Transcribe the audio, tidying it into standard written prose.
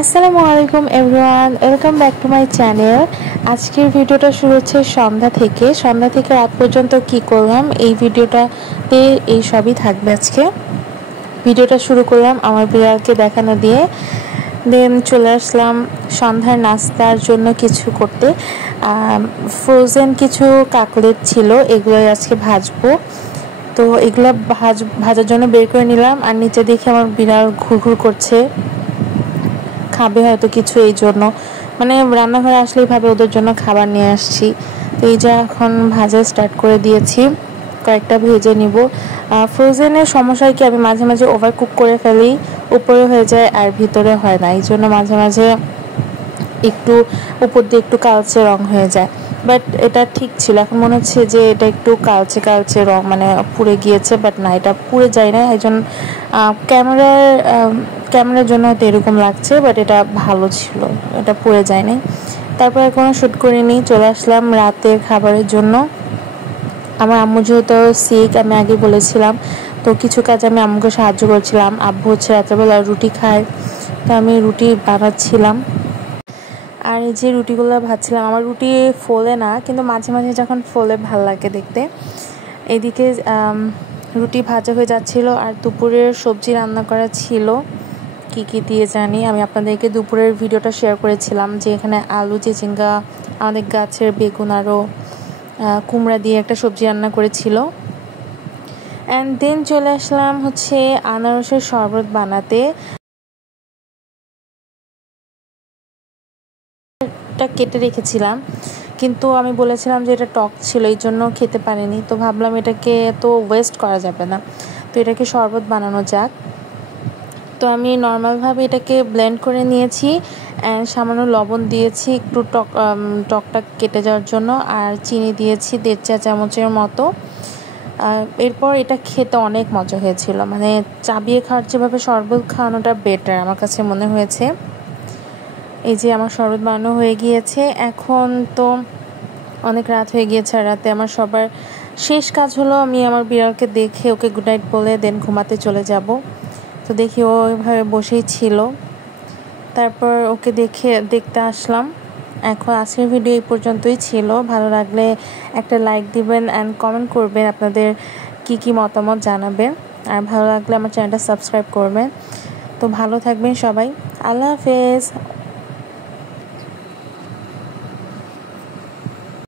আসসালামু আলাইকুম everyone, welcome back to my channel. আজকের ভিডিওটা শুরু হচ্ছে সন্ধ্যা থেকে রাত পর্যন্ত কি করলাম এই ভিডিওটাতে এই সবই থাকবে। আজকে ভিডিওটা শুরু করলাম আমার বিড়ালকে দেখানো দিয়ে, দেন চলে আসলাম সন্ধ্যার নাস্তার জন্য কিছু করতে। ফ্রোজেন কিছু কাকলেট ছিল, এগুলোই আজকে ভাজবো। তো এগুলো ভাজার জন্য বের করে নিলাম। আর নিচে দেখে আমার বিড়াল ঘুরঘুর করছে, খাবে হয়তো কিছু, এই জন্য মানে রান্নাঘরে আসলেই ভাবে ওদের জন্য খাবার নিয়ে আসছি। তো এই যে এখন ভাজা স্টার্ট করে দিয়েছি, কয়েকটা ভেজে নিব। ফ্রোজেনের সমস্যায় কি আমি মাঝে মাঝে ওভার কুক করে ফেলি, উপরে হয়ে যায় আর ভিতরে হয় না, এই জন্য মাঝে মাঝে একটু উপর দিয়ে একটু কালচে রং হয়ে যায়। বাট এটা ঠিক ছিল, এখন মনে হচ্ছে যে এটা একটু কালচে রং মানে পুড়ে গিয়েছে, বাট না, এটা পুড়ে যায় না। এই জন্য ক্যামেরার জন্য হয়তো এরকম লাগছে, বাট এটা ভালো ছিল, এটা পুড়ে যায় নাই। তারপরে কোনো শ্যুট করিনি, চলে আসলাম রাতের খাবারের জন্য। আমার আম্মু যেহেতু সিক, আমি আগে বলেছিলাম, তো কিছু কাজ আমি আম্মুকে সাহায্য করছিলাম। আব্বু হচ্ছে রাত্রেবেলা রুটি খায়, তো আমি রুটি বানাচ্ছিলাম। আর এই যে রুটিগুলো ভাজছিলাম, আমার রুটি ফোলে না, কিন্তু মাঝে মাঝে যখন ফোলে ভাল লাগে দেখতে। এদিকে রুটি ভাজা হয়ে যাচ্ছিল, আর দুপুরের সবজি রান্না করা ছিল। কি দিয়ে জানি, আমি আপনাদেরকে দুপুরের ভিডিওটা শেয়ার করেছিলাম যে এখানে আলু, চিচিঙ্গা, আমাদের গাছের বেগুন আরও কুমড়া দিয়ে একটা সবজি রান্না করেছিল। অ্যান্ড দেন চলে আসলাম হচ্ছে আনারসের শরবত বানাতে। কেটে রেখেছিলাম, কিন্তু আমি বলেছিলাম যে এটা টক ছিল, এই জন্য খেতে পারিনি। তো ভাবলাম এটাকে তো ওয়েস্ট করা যাবে না, তো এটাকে শরবত বানানো যাক। তো আমি নর্মালভাবে এটাকে ব্লেন্ড করে নিয়েছি, অ্যান্ড সামান্য লবণ দিয়েছি একটু টকটা কেটে যাওয়ার জন্য, আর চিনি দিয়েছি 1.5 চা চামচের মতো। এরপর এটা খেতে অনেক মজা হয়েছিল, মানে চাবিয়ে খাওয়ার যেভাবে শরবত খাওয়ানোটা বেটার আমার কাছে মনে হয়েছে। এই যে আমার শরবত বানানো হয়ে গিয়েছে। এখন তো অনেক রাত হয়ে গিয়েছে, আর রাতে আমার সবার শেষ কাজ হলো আমি আমার বিড়ালকে দেখে ওকে গুড নাইট বলে দেন ঘুমাতে চলে যাব। তো দেখি ও ওইভাবে বসেই ছিল, তারপর ওকে দেখতে আসলাম। এখন আজকের ভিডিও এই পর্যন্তই ছিল। ভালো লাগলে একটা লাইক দিবেন অ্যান্ড কমেন্ট করবেন, আপনাদের কি মতামত জানাবেন। আর ভালো লাগলে আমার চ্যানেলটা সাবস্ক্রাইব করবেন। তো ভালো থাকবেন সবাই, আল্লাহ হাফেজ।